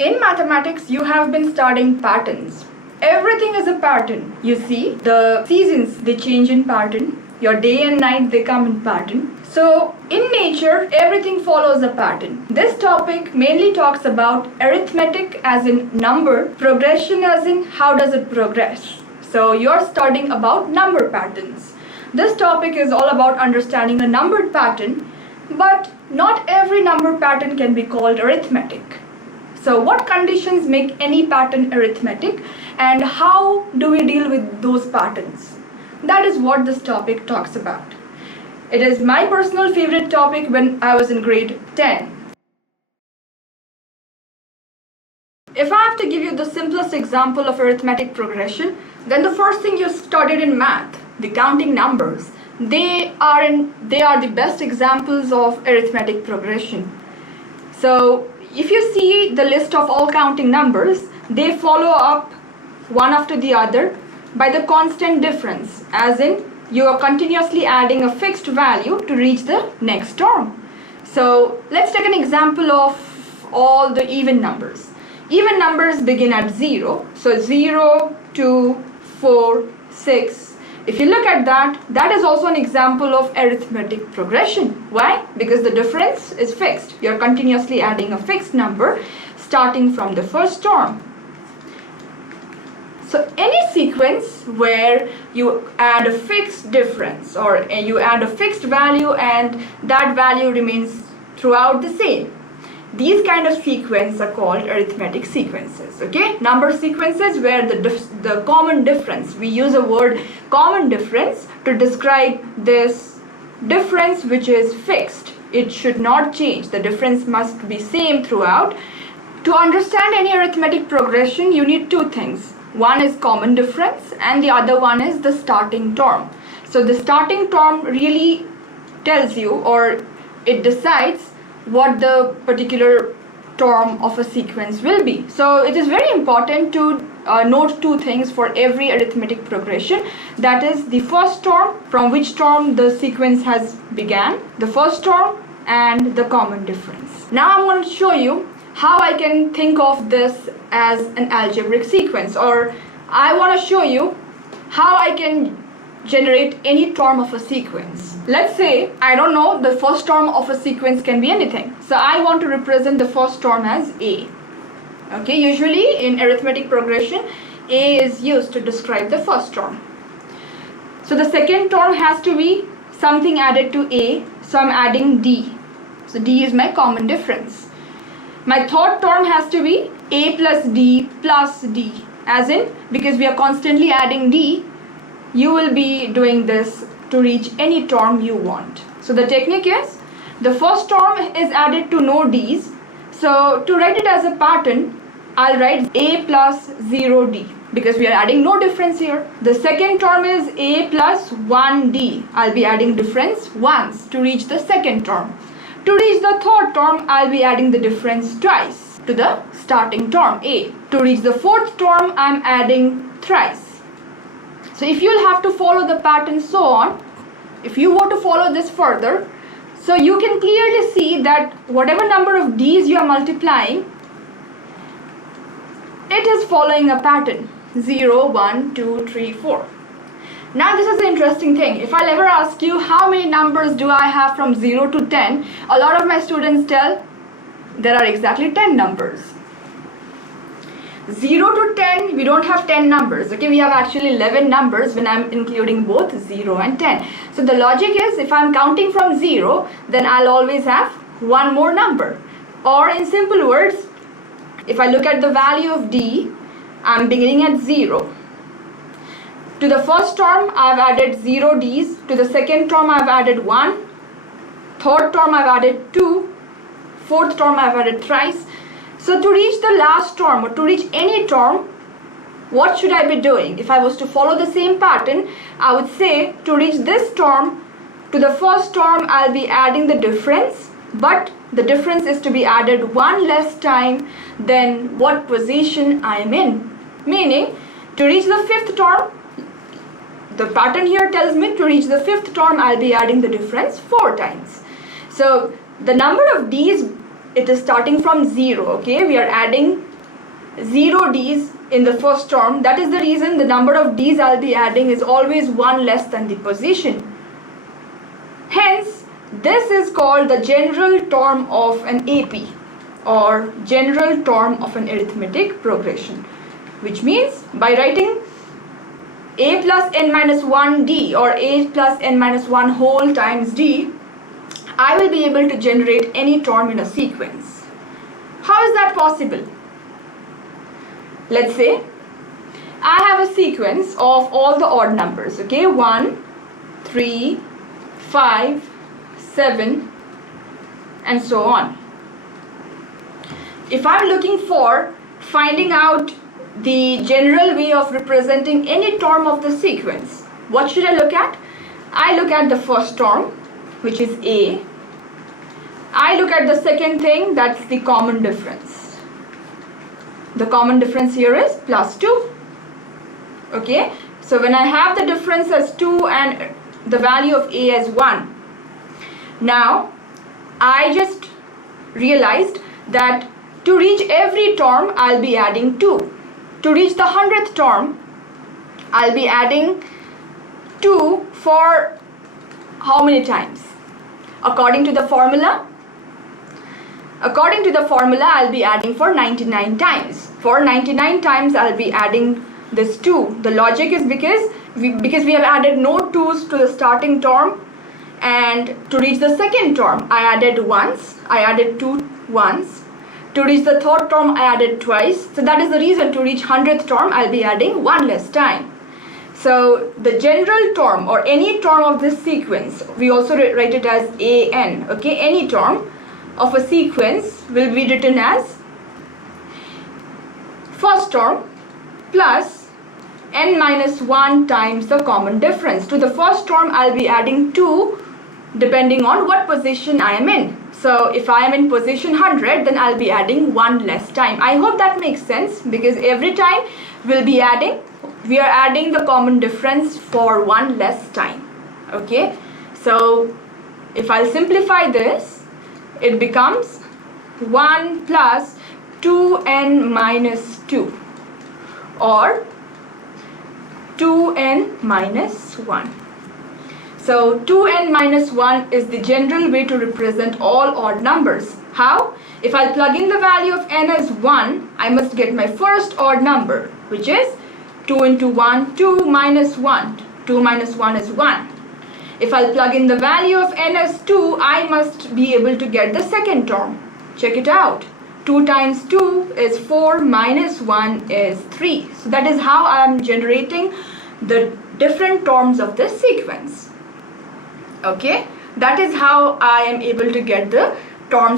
In mathematics, you have been studying patterns. Everything is a pattern. You see, the seasons, they change in pattern. Your day and night, they come in pattern. So, in nature, everything follows a pattern. This topic mainly talks about arithmetic as in number, progression as in how does it progress. So, you're studying about number patterns. This topic is all about understanding a numbered pattern, but not every number pattern can be called arithmetic. So what conditions make any pattern arithmetic and how do we deal with those patterns? That is what this topic talks about. It is my personal favorite topic when I was in grade 10. If I have to give you the simplest example of arithmetic progression, then the first thing you studied in math, the counting numbers, they are the best examples of arithmetic progression. So if you see the list of all counting numbers, they follow up one after the other by the constant difference, as in you are continuously adding a fixed value to reach the next term. So let's take an example of all the even numbers. Even numbers begin at 0. So 0, 2, 4, 6. If you look at that, that is also an example of arithmetic progression. Why? Because the difference is fixed. You're continuously adding a fixed number starting from the first term. So any sequence where you add a fixed difference or you add a fixed value and that value remains throughout the same, these kind of sequences are called arithmetic sequences. Okay, number sequences where the common difference, we use a word common difference to describe this difference which is fixed. It should not change. The difference must be same throughout. To understand any arithmetic progression, you need two things. One is common difference and the other one is the starting term. So the starting term really tells you, or it decides what the particular term of a sequence will be. So it is very important to note two things for every arithmetic progression. That is the first term, from which term the sequence has began, the first term, and the common difference. Now I'm going to show you how I can think of this as an algebraic sequence, or I want to show you how I can generate any term of a sequence. Let's say, I don't know, the first term of a sequence can be anything. So I want to represent the first term as A. Okay, usually in arithmetic progression, A is used to describe the first term. So the second term has to be something added to A, so I'm adding D. So D is my common difference. My third term has to be A plus D, as in, because we are constantly adding D, you will be doing this to reach any term you want. So the technique is, the first term is added to no D's. So to write it as a pattern, I'll write A plus 0D because we are adding no difference here. The second term is A plus 1D. I'll be adding difference once to reach the second term. To reach the third term, I'll be adding the difference twice to the starting term A. To reach the fourth term, I'm adding thrice. So if you'll have to follow the pattern so on, if you want to follow this further, so you can clearly see that whatever number of D's you are multiplying, it is following a pattern, 0, 1, 2, 3, 4. Now this is the interesting thing. If I'll ever ask you how many numbers do I have from 0 to 10, a lot of my students tell there are exactly 10 numbers. 0 to 10, we don't have 10 numbers. Okay, we have actually 11 numbers when I'm including both 0 and 10. So the logic is, if I'm counting from 0, then I'll always have one more number. Or in simple words, if I look at the value of D, I'm beginning at 0. To the first term, I've added 0 D's. To the second term, I've added 1. Third term, I've added 2. Fourth term, I've added thrice. So to reach the last term or to reach any term, what should I be doing? If I was to follow the same pattern, I would say to reach this term, to the first term I'll be adding the difference, but the difference is to be added one less time than what position I am in. Meaning, to reach the fifth term, the pattern here tells me to reach the fifth term I'll be adding the difference 4 times. So the number of D's it is starting from 0. Okay, we are adding 0 D's in the first term. That is the reason the number of D's I'll be adding is always 1 less than the position. Hence, this is called the general term of an AP, or general term of an arithmetic progression, which means by writing a plus n minus 1 d or a plus n minus 1 whole times d, I will be able to generate any term in a sequence. How is that possible? Let's say I have a sequence of all the odd numbers, okay? 1, 3, 5, 7, and so on. If I'm looking for finding out the general way of representing any term of the sequence, what should I look at? I look at the first term, which is A. I look at the second thing, that's the common difference. The common difference here is plus 2. Okay, so when I have the difference as 2 and the value of A as 1, now I just realized that to reach every term I'll be adding 2. To reach the 100th term I'll be adding 2 for how many times? According to the formula, I'll be adding for 99 times. For 99 times I'll be adding this 2. The logic is because we have added no 2's to the starting term, and to reach the second term I added once, I added 2 once. To reach the third term I added twice. So that is the reason to reach 100th term I'll be adding 1 less time. So the general term or any term of this sequence, we also write it as an, okay? Any term of a sequence will be written as first term plus n minus 1 times the common difference. To the first term I'll be adding 2 depending on what position I am in. So if I am in position 100, then I'll be adding 1 less time. I hope that makes sense, because every time we are adding the common difference for 1 less time. Okay, so if I'll simplify this, it becomes 1 plus 2n minus 2, or 2n minus 1. So 2n minus 1 is the general way to represent all odd numbers. How? If I plug in the value of n as 1, I must get my first odd number, which is 2 into 1, 2 minus 1. 2 minus 1 is 1. If I plug in the value of n as 2, I must be able to get the second term. Check it out. 2 times 2 is 4 minus 1 is 3. So that is how I am generating the different terms of this sequence. Okay, that is how I am able to get the terms